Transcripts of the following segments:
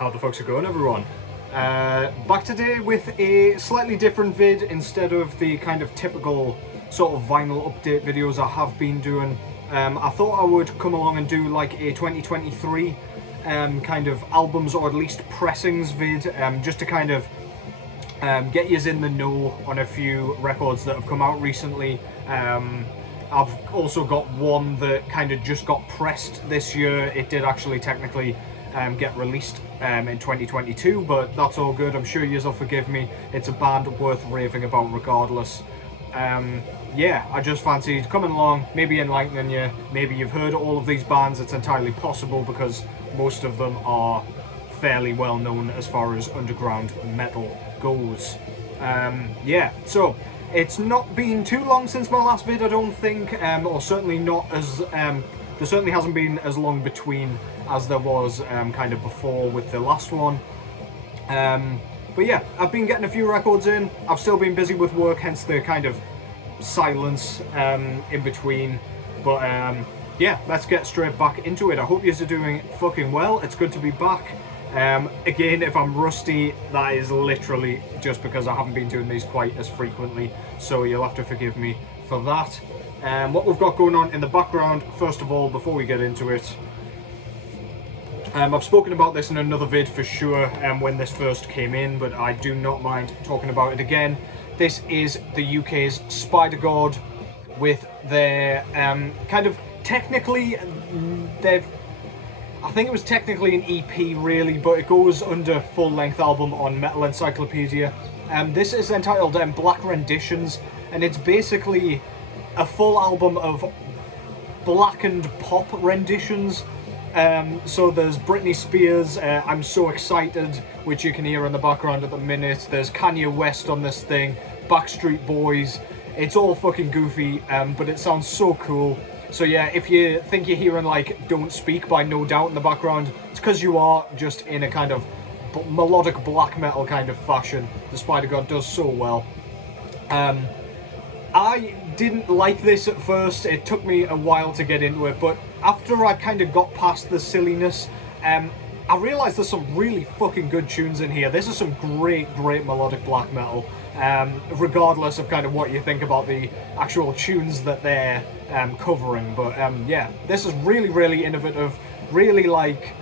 How the fuck's it going, everyone? Back today with a slightly different vid instead of the kind of typical sort of vinyl update videos I have been doing. I thought I would come along and do like a 2023 kind of albums or at least pressings vid, just to kind of get yous in the know on a few records that have come out recently. I've also got one that kind of just got pressed this year. It did actually technically get released in 2022, but that's all good. I'm sure yous will forgive me. It's a band worth raving about regardless. Yeah, I just fancied coming along, maybe enlightening you. Maybe you've heard all of these bands. It's entirely possible because most of them are fairly well known as far as underground metal goes. Yeah, so it's not been too long since my last vid, I don't think, or certainly not as there certainly hasn't been as long between as there was kind of before with the last one. But yeah, I've been getting a few records in. I've still been busy with work, hence the kind of silence in between. But yeah, let's get straight back into it. I hope yous are doing fucking well. It's good to be back. Again, if I'm rusty, that is literally just because I haven't been doing these quite as frequently, so you'll have to forgive me for that. What we've got going on in the background, first of all, before we get into it, I've spoken about this in another vid for sure when this first came in, but I do not mind talking about it again. This is the UK's Spider God with their kind of technically, I think it was technically an EP really, but it goes under full-length album on Metal Encyclopedia. This is entitled Black Renditions, and it's basically a full album of blackened pop renditions. So there's Britney Spears, I'm So Excited, which you can hear in the background at the minute. There's Kanye West on this thing, Backstreet Boys. It's all fucking goofy, but it sounds so cool. So yeah, if you think you're hearing like Don't Speak by No Doubt in the background, it's because you are, just in a kind of melodic black metal kind of fashion. The Spider God does so well. I didn't like this at first. It took me a while to get into it, but after I kind of got past the silliness, I realised there's some really fucking good tunes in here. This is some great melodic black metal, regardless of kind of what you think about the actual tunes that they're covering. But yeah, this is really innovative, really like,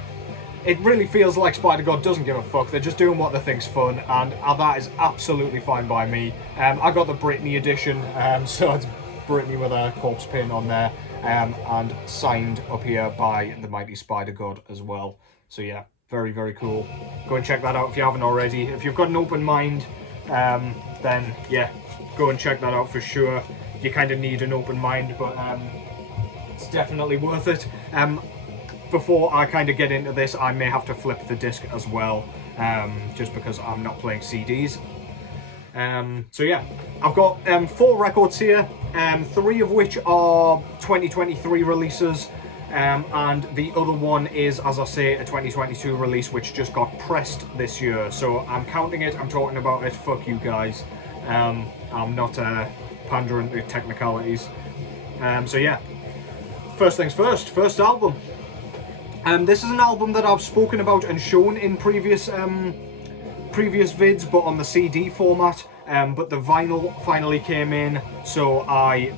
it really feels like Spider God doesn't give a fuck. They're just doing what they think's fun, and that is absolutely fine by me. I got the Britney edition, so it's Britney with a corpse paint on there, and signed up here by the mighty Spider God as well. So yeah, very cool. Go and check that out if you haven't already. If you've got an open mind, then yeah, go and check that out for sure. You kind of need an open mind, but it's definitely worth it. Before I kind of get into this, I may have to flip the disc as well, just because I'm not playing CDs. So yeah, I've got 4 records here, 3 of which are 2023 releases, and the other one is, as I say, a 2022 release which just got pressed this year. So I'm counting it, I'm talking about it, fuck you guys. I'm not pandering to technicalities. So yeah, first things first, first album. This is an album that I've spoken about and shown in previous vids, but on the CD format. But the vinyl finally came in, so I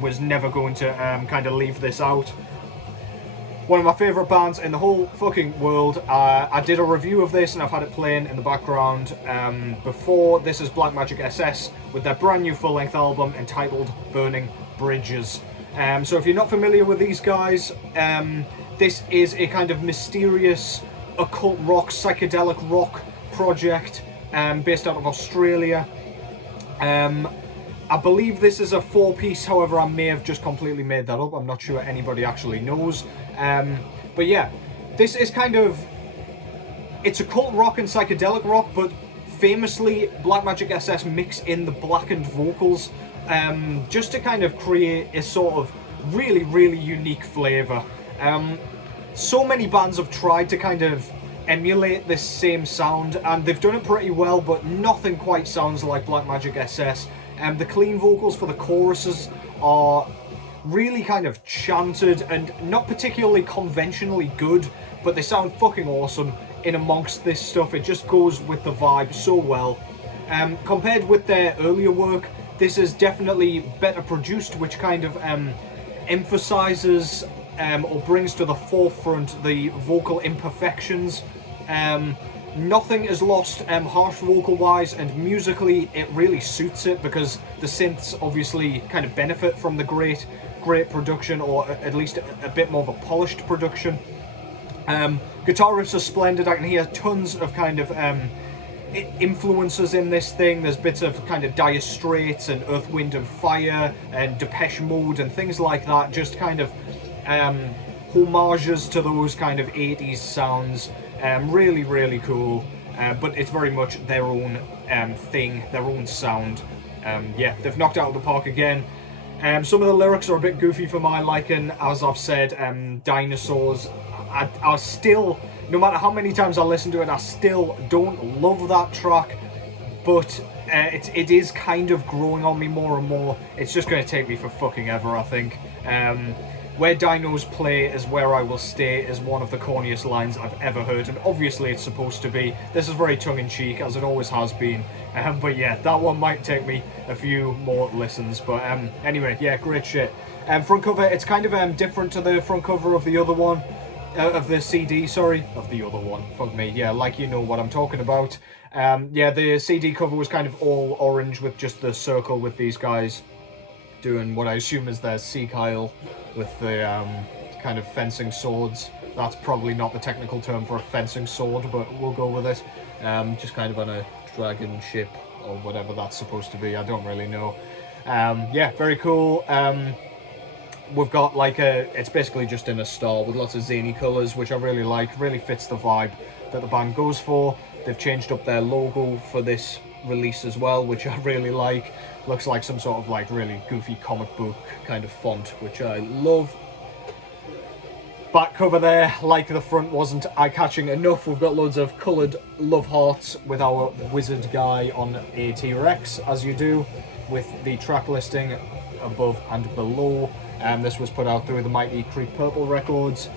was never going to kind of leave this out. One of my favourite bands in the whole fucking world. I did a review of this and I've had it playing in the background before. This is Blackmagic SS with their brand new full-length album entitled Burning Bridges. So if you're not familiar with these guys, this is a kind of mysterious occult rock, psychedelic rock project based out of Australia. I believe this is a 4-piece, however I may have just completely made that up. I'm not sure anybody actually knows. But yeah, this is kind of, it's occult rock and psychedelic rock, but famously Blackmagic SS mix in the blackened vocals, just to kind of create a sort of really unique flavour. So many bands have tried to kind of emulate this same sound, and they've done it pretty well, but nothing quite sounds like Blackmagic SS. The clean vocals for the choruses are really kind of chanted and not particularly conventionally good, but they sound fucking awesome in amongst this stuff. It just goes with the vibe so well. Compared with their earlier work, this is definitely better produced, which kind of emphasizes or brings to the forefront the vocal imperfections. Nothing is lost harsh vocal wise, and musically it really suits it because the synths obviously kind of benefit from the great production, or at least a bit more of a polished production. Guitar riffs are splendid. I can hear tons of kind of influences in this thing. There's bits of kind of Dire Straits and Earth, Wind and Fire and Depeche Mode and things like that, just kind of homages to those kind of 80s sounds. Really, really cool, but it's very much their own thing, their own sound. Yeah, they've knocked it out of the park again. Some of the lyrics are a bit goofy for my liking. As I've said, dinosaurs, I still, no matter how many times I listen to it, I still don't love that track, but it is kind of growing on me more and more. It's just going to take me for fucking ever, I think. Where dinos play is where I will stay is one of the corniest lines I've ever heard, and obviously it's supposed to be. This is very tongue-in-cheek, as it always has been, but yeah, that one might take me a few more listens, but anyway, yeah, great shit. Front cover, it's kind of different to the front cover of the other one, of the CD, sorry, of the other one, fuck me, yeah, like you know what I'm talking about. Yeah, the CD cover was kind of all orange with just the circle with these guys doing what I assume is their sea kyle with the kind of fencing swords. That's probably not the technical term for a fencing sword, but we'll go with it. Just kind of on a dragon ship or whatever that's supposed to be, I don't really know. Yeah, very cool. We've got like it's basically just in a star with lots of zany colours, which I really like. Really fits the vibe that the band goes for. They've changed up their logo for this release as well, which I really like. Looks like some sort of like really goofy comic book kind of font, which I love. Back cover there, like the front, wasn't eye-catching enough. We've got loads of coloured love hearts with our wizard guy on a T-Rex, as you do, with the track listing above and below. This was put out through the mighty Creep Purple Records.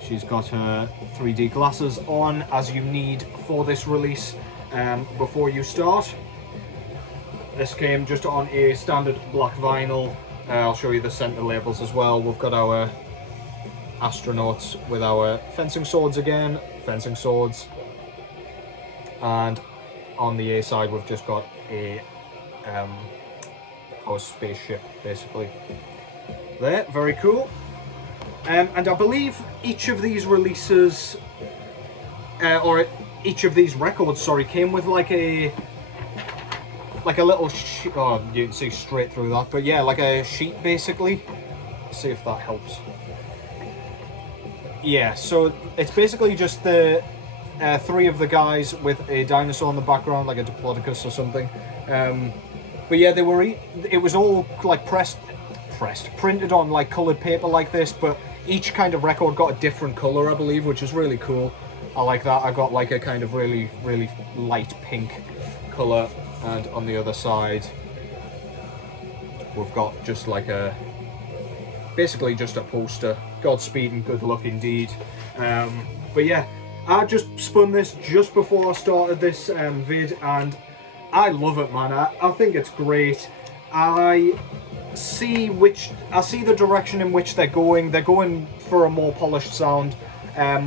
She's got her 3D glasses on, as you need for this release before you start. This came just on a standard black vinyl. I'll show you the center labels as well. We've got our astronauts with our fencing swords again, fencing swords. And on the A side, we've just got a our spaceship, basically. There, very cool. And I believe each of these releases, or each of these records, sorry, came with like a little sheet. Oh, you can see straight through that, but yeah, like a sheet basically. Let's see if that helps. Yeah, so it's basically just the three of the guys with a dinosaur in the background, like a Diplodocus or something. But yeah, it was all like printed on like coloured paper like this, but each kind of record got a different colour, I believe, which is really cool. I like that. I got like a kind of really, really light pink colour, and on the other side, we've got just like basically just a poster. Godspeed and good luck indeed. But yeah, I just spun this just before I started this vid, and I love it, man. I think it's great. I see the direction in which they're going. They're going for a more polished sound,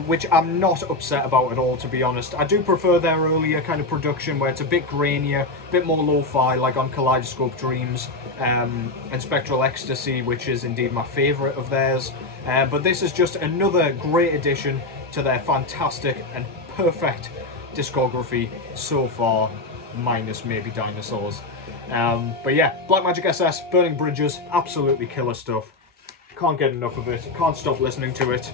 which I'm not upset about at all, to be honest. I do prefer their earlier kind of production where it's a bit grainier, a bit more lo-fi, like on Kaleidoscope Dreams and Spectral Ecstasy, which is indeed my favourite of theirs. But this is just another great addition to their fantastic and perfect discography so far, minus maybe Dinosaurs. But yeah, Blackmagic SS, Burning Bridges, absolutely killer stuff. Can't get enough of it, can't stop listening to it.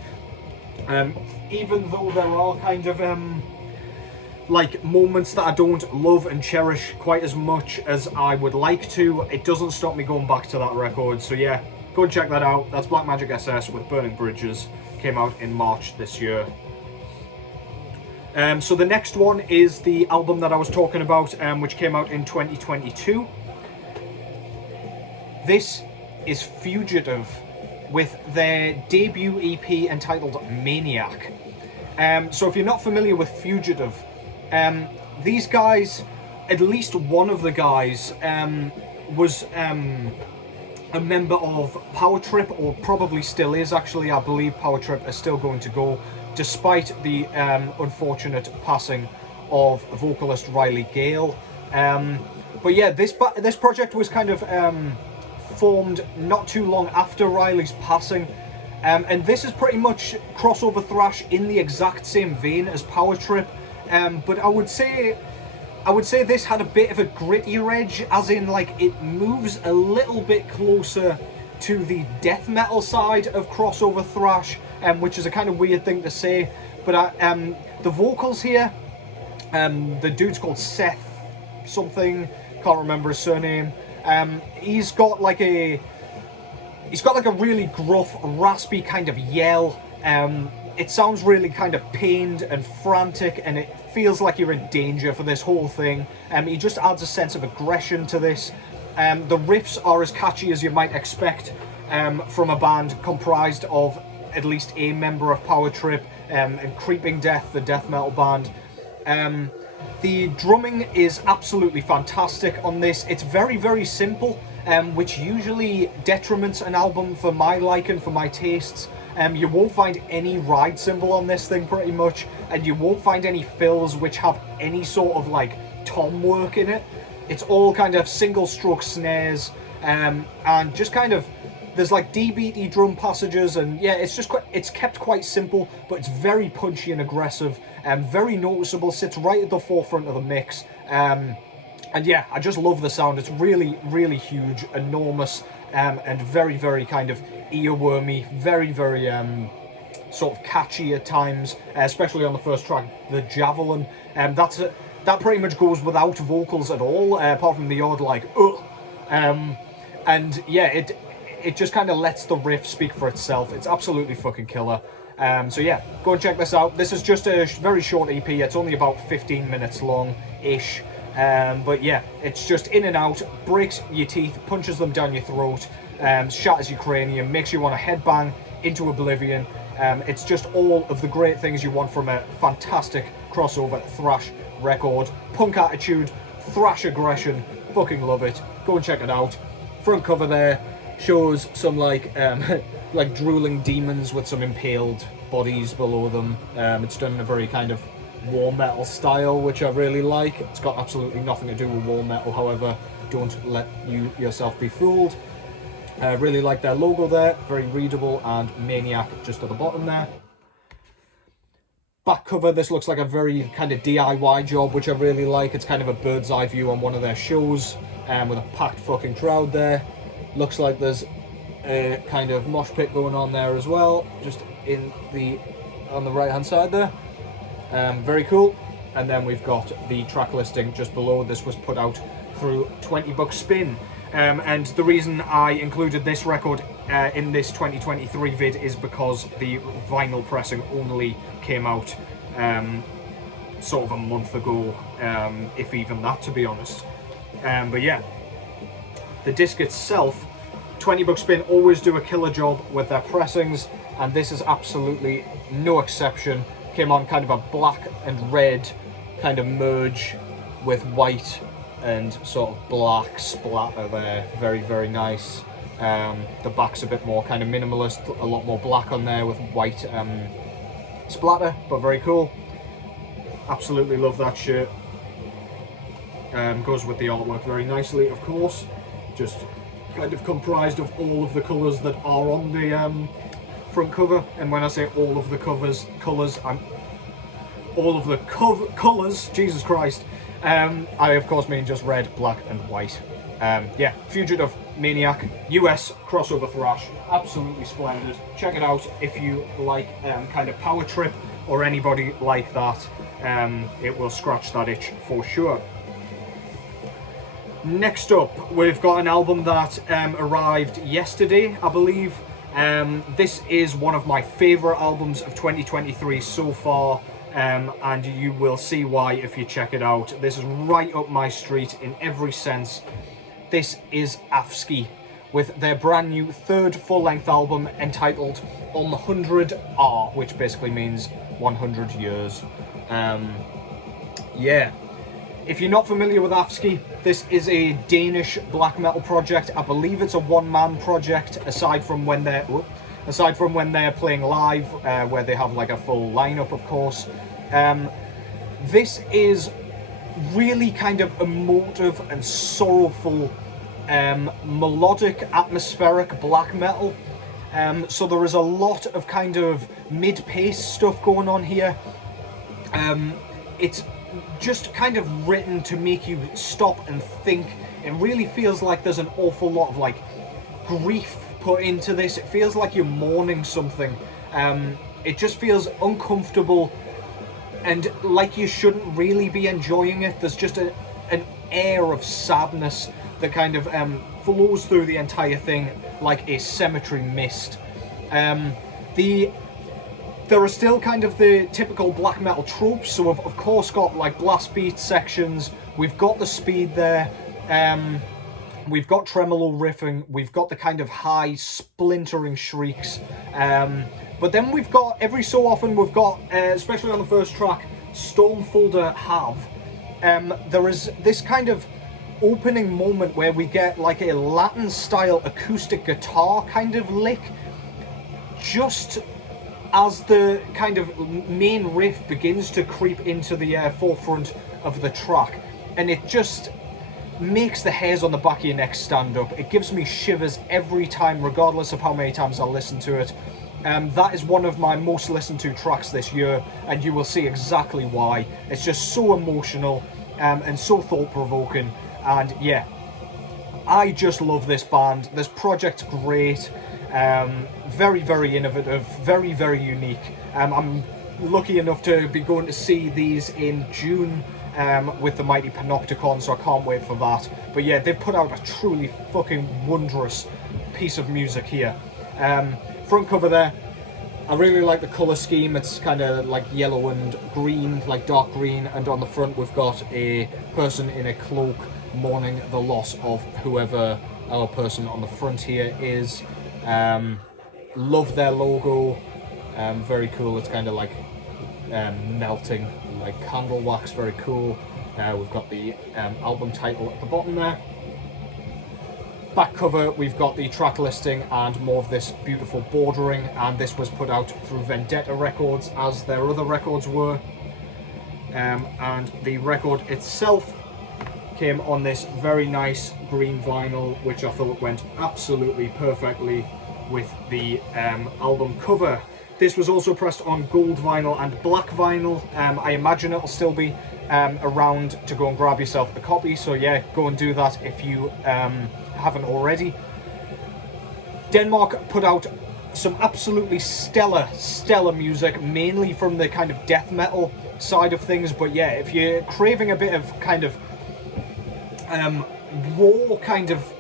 Even though there are kind of like moments that I don't love and cherish quite as much as I would like to, it doesn't stop me going back to that record. So yeah, go and check that out. That's Blackmagic SS with Burning Bridges. Came out in March this year. So the next one is the album that I was talking about, which came out in 2022. This is Fugitive with their debut EP entitled Maniac. So if you're not familiar with Fugitive, these guys, at least one of the guys, was a member of Power Trip, or probably still is actually. I believe Power Trip is still going to go, despite the unfortunate passing of vocalist Riley Gale. But yeah, this project was kind of formed not too long after Riley's passing. And this is pretty much crossover thrash in the exact same vein as Power Trip, but I would say this had a bit of a grittier edge, as in like it moves a little bit closer to the death metal side of crossover thrash, which is a kind of weird thing to say. But the vocals here, the dude's called Seth something, can't remember his surname. He's got like a really gruff, raspy kind of yell. It sounds really kind of pained and frantic, and it feels like you're in danger for this whole thing. He just adds a sense of aggression to this. The riffs are as catchy as you might expect from a band comprised of at least a member of Power Trip and Creeping Death, the death metal band. The drumming is absolutely fantastic on this. It's very, very simple, which usually detriments an album for my liking, for my tastes. You won't find any ride cymbal on this thing pretty much, and you won't find any fills which have any sort of like tom work in it. It's all kind of single stroke snares, and just kind of, there's like DBT drum passages, and yeah, it's kept quite simple, but it's very punchy and aggressive, and very noticeable, sits right at the forefront of the mix. And yeah, I just love the sound. It's really, really huge, enormous, and very, very kind of earwormy, very, very sort of catchy at times, especially on the first track, the Javelin. That pretty much goes without vocals at all, apart from the odd like and yeah, it just kind of lets the riff speak for itself. It's absolutely fucking killer. So yeah, go and check this out. This is just a very short EP. It's only about 15 minutes long-ish. But yeah, it's just in and out, breaks your teeth, punches them down your throat, shatters your cranium, makes you want to headbang into oblivion. It's just all of the great things you want from a fantastic crossover thrash record. Punk attitude, thrash aggression, fucking love it. Go and check it out. Front cover there shows some like like drooling demons with some impaled bodies below them. It's done in a very kind of war metal style, which I really like. It's got absolutely nothing to do with war metal, however, don't let yourself be fooled. Really like their logo there, very readable, and Maniac just at the bottom there. Back cover, this looks like a very kind of DIY job, which I really like. It's kind of a bird's eye view on one of their shows, with a packed fucking crowd there. Looks like there's a kind of mosh pit going on there as well, just on the right hand side there. Very cool. And then we've got the track listing just below. This was put out through 20 Buck Spin. And the reason I included this record in this 2023 vid is because the vinyl pressing only came out sort of a month ago, if even that, to be honest. But yeah, the disc itself, 20 Buck Spin always do a killer job with their pressings, and this is absolutely no exception. Came on kind of a black and red kind of merge with white and sort of black splatter there. Very, very nice. The back's a bit more kind of minimalist, a lot more black on there with white splatter, but very cool. Absolutely love that shirt. Goes with the artwork very nicely, of course. Just kind of comprised of all of the colours that are on the front cover, and when I say all of the colours, I'm all of the colours, Jesus Christ. I of course mean just red, black and white. Yeah, Fugitive, Maniac, US crossover thrash, absolutely splendid. Check it out if you like kind of Power Trip or anybody like that. It will scratch that itch for sure. Next up, we've got an album that arrived yesterday, I believe. This is one of my favourite albums of 2023 so far, and you will see why if you check it out. This is right up my street in every sense. This is AFSKY with their brand new third full-length album entitled On the 100R, which basically means 100 years. Yeah. If you're not familiar with AFSKY, this is a Danish black metal project. I believe it's a one-man project, aside from when they're playing live, where they have like a full lineup, of course. This is really kind of emotive and sorrowful, melodic, atmospheric black metal. So there is a lot of kind of mid-pace stuff going on here. It's just kind of written to make you stop and think. It really feels like there's an awful lot of like grief put into this. It feels like you're mourning something. It just feels uncomfortable and like you shouldn't really be enjoying it. There's just an air of sadness that kind of flows through the entire thing like a cemetery mist. There are still kind of the typical black metal tropes, so we've of course got like blast beat sections, we've got the speed there, we've got tremolo riffing, we've got the kind of high splintering shrieks, but then we've got, every so often we've got, especially on the first track, Stormfolder Have, there is this kind of opening moment where we get like a Latin style acoustic guitar kind of lick, just as the kind of main riff begins to creep into the forefront of the track, and it just makes the hairs on the back of your neck stand up. It gives me shivers every time, regardless of how many times I listen to it. That is one of my most listened to tracks this year, and you will see exactly why. It's just so emotional and so thought-provoking, and yeah, I just love this band. This project's great. Very, very innovative, very, very unique. I'm lucky enough to be going to see these in June with the mighty Panopticon, so I can't wait for that. But yeah, they've put out a truly fucking wondrous piece of music here. Front cover there, I really like the colour scheme. It's kind of like yellow and green, like dark green, and on the front we've got a person in a cloak mourning the loss of whoever our person on the front here is. Love their logo, very cool. It's kind of like melting like candle wax, very cool. We've got the album title at the bottom there. Back cover, we've got the track listing and more of this beautiful bordering, and this was put out through Vendetta Records, as their other records were. And the record itself came on this very nice green vinyl, which I thought went absolutely perfectly with the album cover. This was also pressed on gold vinyl and black vinyl. I imagine it'll still be around to go and grab yourself a copy, so yeah, go and do that if you haven't already. Denmark put out some absolutely stellar music, mainly from the kind of death metal side of things, but yeah, if you're craving a bit of kind of raw kind of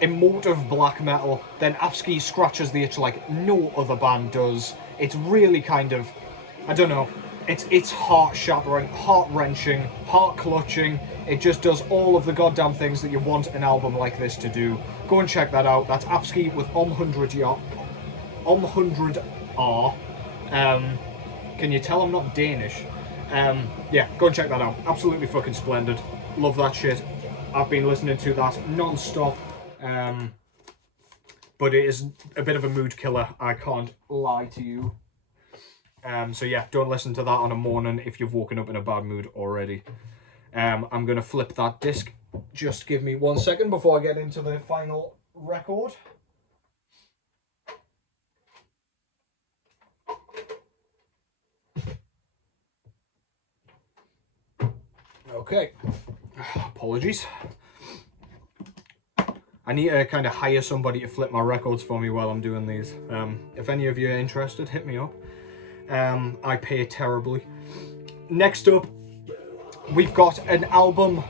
emotive black metal, then AFSKY scratches the itch like no other band does. It's really kind of, I don't know, it's heart-shattering, heart-wrenching, heart-clutching. It just does all of the goddamn things that you want an album like this to do. Go and check that out. That's AFSKY with 100R. Can you tell I'm not Danish? Yeah, go and check that out. Absolutely fucking splendid. Love that shit. I've been listening to that non-stop. But it is a bit of a mood killer, I can't lie to you. So yeah, don't listen to that on a morning if you've woken up in a bad mood already. I'm going to flip that disc. Just give me 1 second before I get into the final record. Okay, apologies. I need to kind of hire somebody to flip my records for me while I'm doing these. If any of you are interested, hit me up. I pay terribly. Next up, we've got an album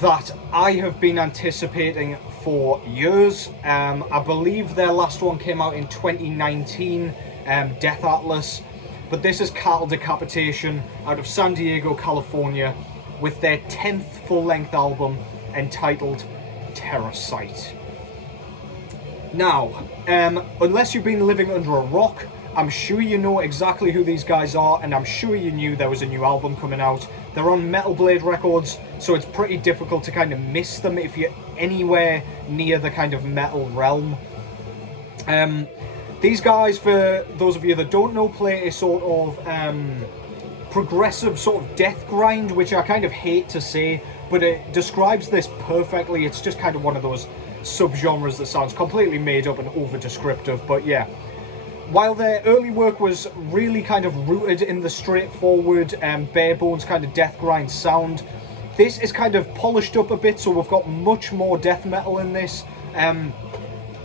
that I have been anticipating for years. I believe their last one came out in 2019, Death Atlas. But this is Cattle Decapitation out of San Diego, California, with their 10th full-length album entitled Terrorsight. Now, unless you've been living under a rock, I'm sure you know exactly who these guys are, and I'm sure you knew there was a new album coming out. They're on Metal Blade Records, so it's pretty difficult to kind of miss them if you're anywhere near the kind of metal realm. These guys, for those of you that don't know, play a sort of progressive sort of death grind, which I kind of hate to say, but it describes this perfectly. It's just kind of one of those subgenres that sounds completely made up and over descriptive, but yeah. While their early work was really kind of rooted in the straightforward, bare bones kind of death grind sound, this is kind of polished up a bit, so we've got much more death metal in this.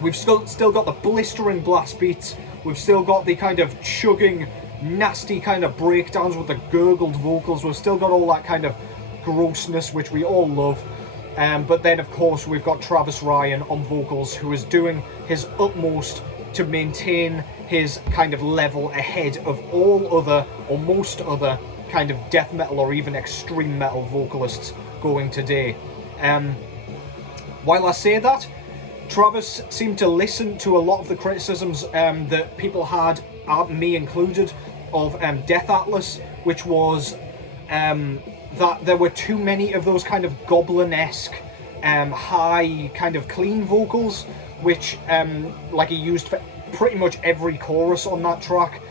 We've still got the blistering blast beats, we've still got the kind of chugging, nasty kind of breakdowns with the gurgled vocals, we've still got all that kind of grossness which we all love. But then of course we've got Travis Ryan on vocals, who is doing his utmost to maintain his kind of level ahead of all other, or most other, kind of death metal or even extreme metal vocalists going today. While I say that, Travis seemed to listen to a lot of the criticisms that people had, me included, of Death Atlas, which was that there were too many of those kind of goblin-esque, high, kind of clean vocals, which like he used for pretty much every chorus on that track.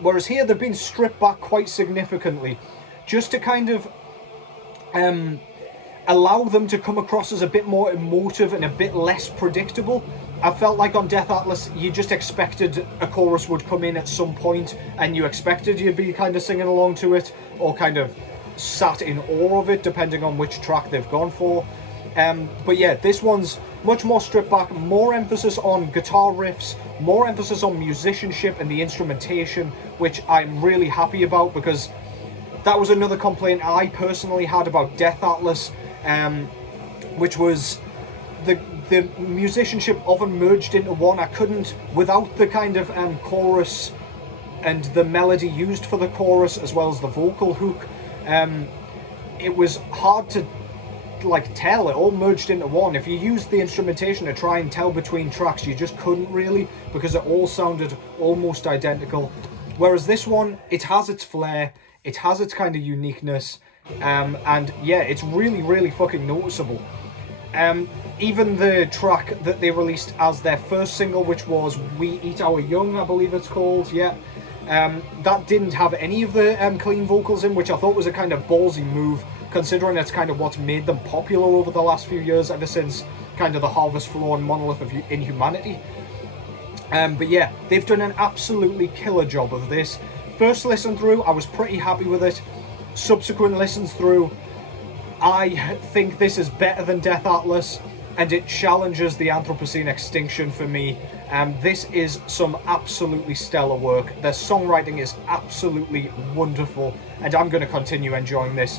Whereas here they've been stripped back quite significantly, just to kind of allow them to come across as a bit more emotive and a bit less predictable. I felt like on Death Atlas you just expected a chorus would come in at some point, and you expected you'd be kind of singing along to it, or kind of sat in awe of it, depending on which track they've gone for. But yeah, this one's much more stripped back, more emphasis on guitar riffs, more emphasis on musicianship and the instrumentation, which I'm really happy about, because that was another complaint I personally had about Death Atlas, which was the musicianship often merged into one. I couldn't, without the kind of chorus and the melody used for the chorus, as well as the vocal hook, it was hard to like tell. It all merged into one. If you used the instrumentation to try and tell between tracks, you just couldn't really, because it all sounded almost identical. Whereas this one, it has its flair, it has its kind of uniqueness, and yeah, it's really, really fucking noticeable. Even the track that they released as their first single, which was We Eat Our Young, I believe it's called, yeah, that didn't have any of the clean vocals in, which I thought was a kind of ballsy move, considering it's kind of what's made them popular over the last few years, ever since kind of the Harvest Floor and Monolith of Inhumanity. But yeah, they've done an absolutely killer job of this. First listen through, I was pretty happy with it. Subsequent listens through, I think this is better than Death Atlas, and it challenges the Anthropocene Extinction for me. This is some absolutely stellar work. Their songwriting is absolutely wonderful, and I'm going to continue enjoying this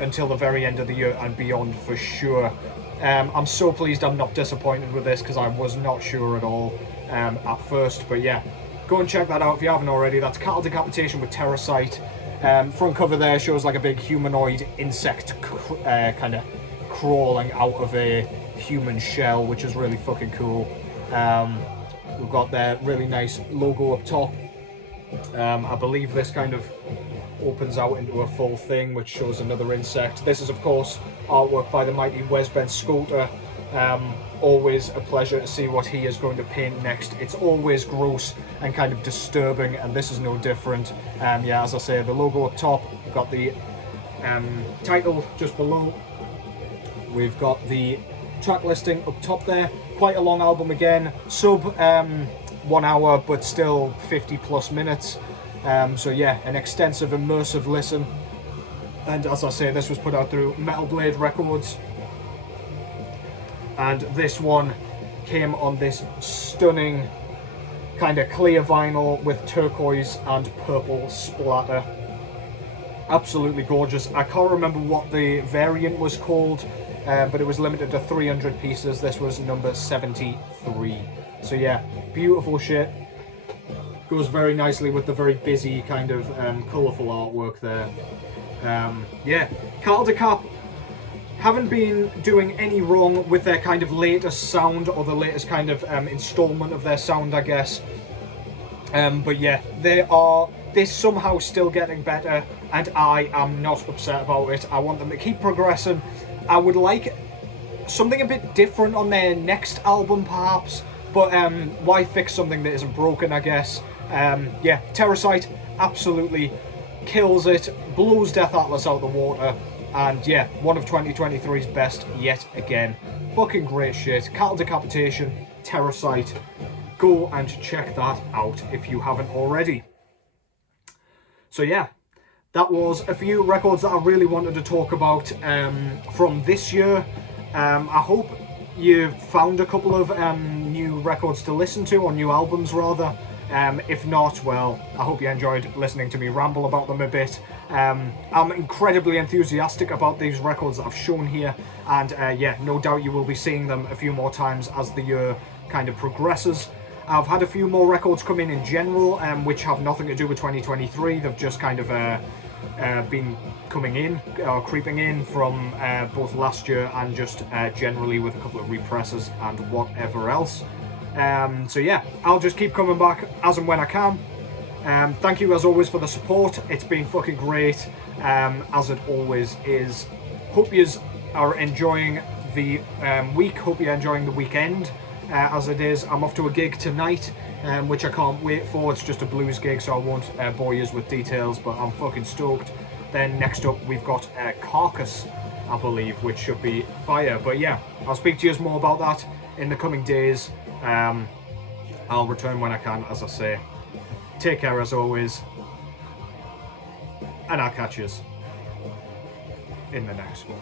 until the very end of the year and beyond for sure. I'm so pleased I'm not disappointed with this, because I was not sure at all at first. But yeah, go and check that out if you haven't already. That's Cattle Decapitation with Terrorsight. Front cover there shows like a big humanoid insect kind of crawling out of a human shell, which is really fucking cool. We've got their really nice logo up top. I believe this kind of opens out into a full thing, which shows another insect. This is of course artwork by the mighty Wes Ben Scoter. Always a pleasure to see what he is going to paint next. It's always gross and kind of disturbing, and this is no different. Yeah, as I say, the logo up top, we've got the title just below, we've got the track listing up top there. Quite a long album again, sub 1 hour, but still 50 plus minutes. So yeah, an extensive immersive listen, and as I say, this was put out through Metal Blade Records, and this one came on this stunning kind of clear vinyl with turquoise and purple splatter. Absolutely gorgeous. I can't remember what the variant was called, but it was limited to 300 pieces. This was number 73. So yeah, beautiful shit. Goes very nicely with the very busy kind of colourful artwork there. Yeah, Cattle Decap haven't been doing any wrong with their kind of latest sound, or the latest kind of installment of their sound, I guess. But yeah, they're somehow still getting better, and I am not upset about it. I want them to keep progressing. I would like something a bit different on their next album, perhaps. But why fix something that isn't broken, I guess. Yeah, Terrorsight absolutely kills it, blows Death Atlas out the water, and yeah, one of 2023's best yet again. Fucking great shit. Cattle Decapitation, Terrorsight. Go and check that out if you haven't already. So yeah, that was a few records that I really wanted to talk about from this year. I hope you've found a couple of new records to listen to, or new albums rather. If not, well, I hope you enjoyed listening to me ramble about them a bit. I'm incredibly enthusiastic about these records that I've shown here, and yeah, no doubt you will be seeing them a few more times as the year kind of progresses. I've had a few more records come in general, which have nothing to do with 2023. They've just kind of been coming in, or creeping in from both last year and just generally with a couple of represses and whatever else. So yeah, I'll just keep coming back as and when I can. Thank you as always for the support. It's been fucking great, as it always is. Hope you are enjoying the week. Hope you're enjoying the weekend. As it is, I'm off to a gig tonight, which I can't wait for. It's just a blues gig, so I won't bore you with details, but I'm fucking stoked. Then next up, we've got Carcass, I believe, which should be fire. But yeah, I'll speak to you more about that in the coming days. I'll return when I can, as I say. Take care as always, and I'll catch you in the next one.